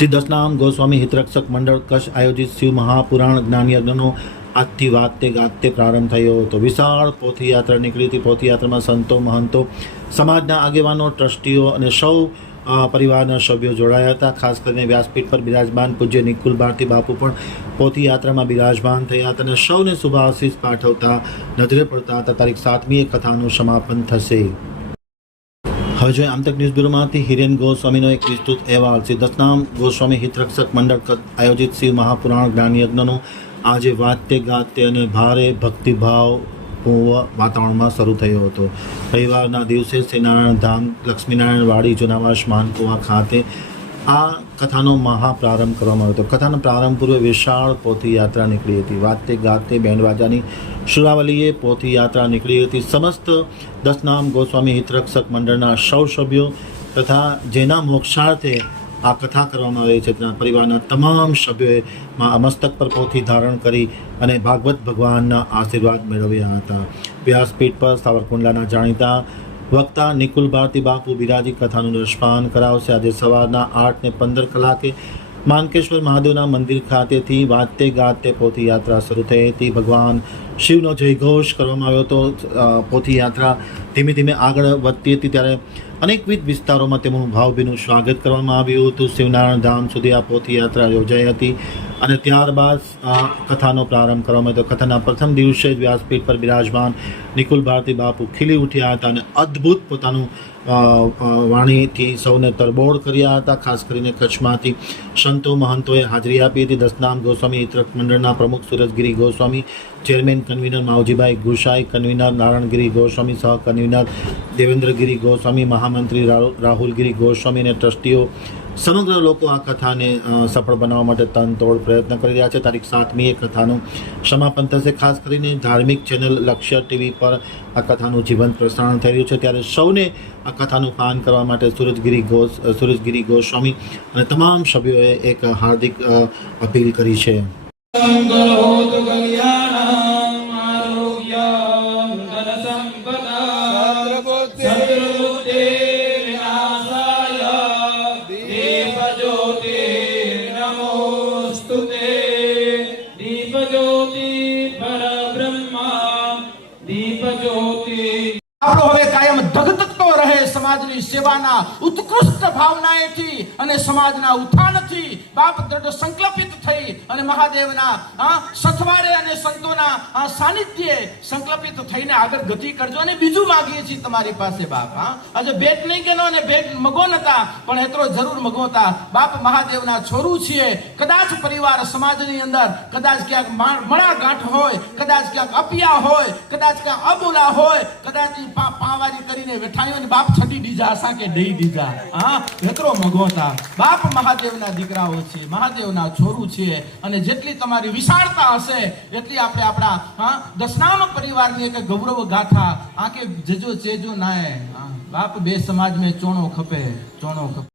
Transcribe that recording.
શ્રી દસનામ ગોસ્વામી હિતરક્ષક મંડળ કચ્છ આયોજિત શિવ મહાપુરાણ જ્ઞાન યજ્ઞનો આજથી વાતે ગાતે પ્રારંભ થયો હતો. વિશાળ પોથીયાત્રા નીકળી હતી. પોથીયાત્રામાં સંતો, મહંતો, સમાજના આગેવાનો, ટ્રસ્ટીઓ અને સૌ પરિવારના સભ્યો જોડાયા હતા. ખાસ કરીને વ્યાસપીઠ પર બિરાજમાન પૂજ્ય નિકુલ ભારતી બાપુ પણ પોથીયાત્રામાં બિરાજમાન થયા હતા અને સૌને શુભાશીષ પાઠવતા નજરે પડતા હતા. તારીખ 7મીએ કથાનું સમાપન થશે. હવે જોઈએ આમતક ન્યૂઝ બ્યુરોમાંથી હિરેન ગોસ્વામીનો એક વિસ્તૃત અહેવાલ. શ્રી દસનામ ગોસ્વામી હિતરક્ષક મંડળ આયોજિત શિવ મહાપુરાણ જ્ઞાન યજ્ઞનો આજે વાતે ગાતે અને ભારે ભક્તિભાવ વાતાવરણમાં શરૂ થયો હતો. રવિવારના દિવસે શ્રી નારાયણ ધામ લક્ષ્મીનારાયણ વાડી જુનાવાસ માનકુવા ખાતે આ કથાનો મહાપ્રારંભ કરવામાં આવ્યો હતો. કથાના પ્રારંભ પૂર્વે વિશાળ પોથીયાત્રા નીકળી હતી. વાતે ગાતે બેન્ડવાજાની સુરાવલીએ પોથીયાત્રા નીકળી હતી. સમસ્ત દસનામ ગોસ્વામી હિતરક્ષક મંડળના સૌ સભ્યો તથા જેના મોક્ષાર્થે આ કથા કરવામાં આવી છે તેના પરિવારના તમામ સભ્યોએ મસ્તક પર પોથી ધારણ કરી અને ભાગવત ભગવાનના આશીર્વાદ મેળવ્યા હતા. વ્યાસપીઠ પર સાવરકુંડલાના જાણીતા વક્તા નિકુલ ભારતી બાપુ બિરાજી કથાનું રસપાન કરાવશે. આજે સવારના 8:15 કલાકે માનકેશ્વર મહાદેવના મંદિર ખાતેથી વાતે ગાતે પોથીયાત્રા શરૂ થઈ હતી. ભગવાન શિવનો જયઘોષ કરવામાં આવ્યો હતો. પોથીયાત્રા ધીમે ધીમે આગળ વધતી હતી ત્યારે અનેકવિધ વિસ્તારોમાં તેમનું ભાવભીનું સ્વાગત કરવામાં આવ્યું હતું. શિવનારાયણ ધામ સુધી આ પોથીયાત્રા યોજાઈ હતી અને ત્યારબાદ આ કથાનો પ્રારંભ કરવામાં આવ્યો. કથાના પ્રથમ દિવસે જ વ્યાસપીઠ પર બિરાજમાન નિકુલ ભારતી બાપુ ખીલી ઉઠ્યા હતા અને અદ્ભુત પોતાનું વાણીથી સૌને તરબોળ કર્યા હતા. ખાસ કરીને કચ્છમાંથી સંતો મહંતોએ હાજરી આપી હતી. દસનામ ગોસ્વામી હિતરક્ષક મંડળના પ્રમુખ Surajgiri Goswami, chairman convener Mavjibhai Gusai, convener Narayangiri Goswami, સહ કન્વીનર દેવેન્દ્રગીરી ગોસ્વામી, મહામંત્રી રાહુલગીરી ગોસ્વામી અને ટ્રસ્ટીઓ સમગ્ર લોકો આ કથાને સફળ બનાવવા માટે તનતોડ પ્રયત્ન કરી રહ્યા છે. તારીખ 7મીએ કથાનું સમાપન થશે. ખાસ કરીને ધાર્મિક ચેનલ લક્ષ્ય ટીવી પર આ કથાનું જીવંત પ્રસારણ થઈ રહ્યું છે ત્યારે સૌને આ કથાનું પાન કરવા માટે સુરજગીરી ગોસ્વામી અને તમામ સભ્યોએ એક હાર્દિક અપીલ કરી છે. આપણો હવે કાયમ ધગધગતો રહે સમાજની સેવાના ઉત્કૃષ્ટ ભાવનાએથી અને સમાજના ઉત્થાનથી બાપ દ્રઢ સંકલ્પિત થઈ અને મહાદેવના સથવારે અને સંતોના સાનિધ્યે સંકલ્પિત થઈને આગળ ગતિ કરજો. અને બીજું માંગીએ છીએ તમારી પાસે બાપ, આજે ભેટ નહીં કેનો અને ભેટ મગો નતા પણ એટલો જરૂર મગોતા બાપ મહાદેવના છોરું છીએ. કદાચ પરિવાર સમાજની અંદર કદાચ ક્યાંક મણા ગાંઠ હોય, કદાચ ક્યાંક અપિયા હોય, કદાચ ક્યાંક અબોલા હોય, કદાચ પાવારી કરીને વેઠાયો ને બાપ છડી દીજા સાકે દઈ દીજા. એટલો મગોતા બાપ મહાદેવના દીકરાઓ છે, મહાદેવના છોરું છે અને જેટલી તમારી વિશાળતા હશે એટલી આપણે આપણા દસનામ પરિવારની એક ગૌરવ ગાથા આકે જજો ચેજો નાય બાપ બે સમાજ મેં ચોણો ખપે.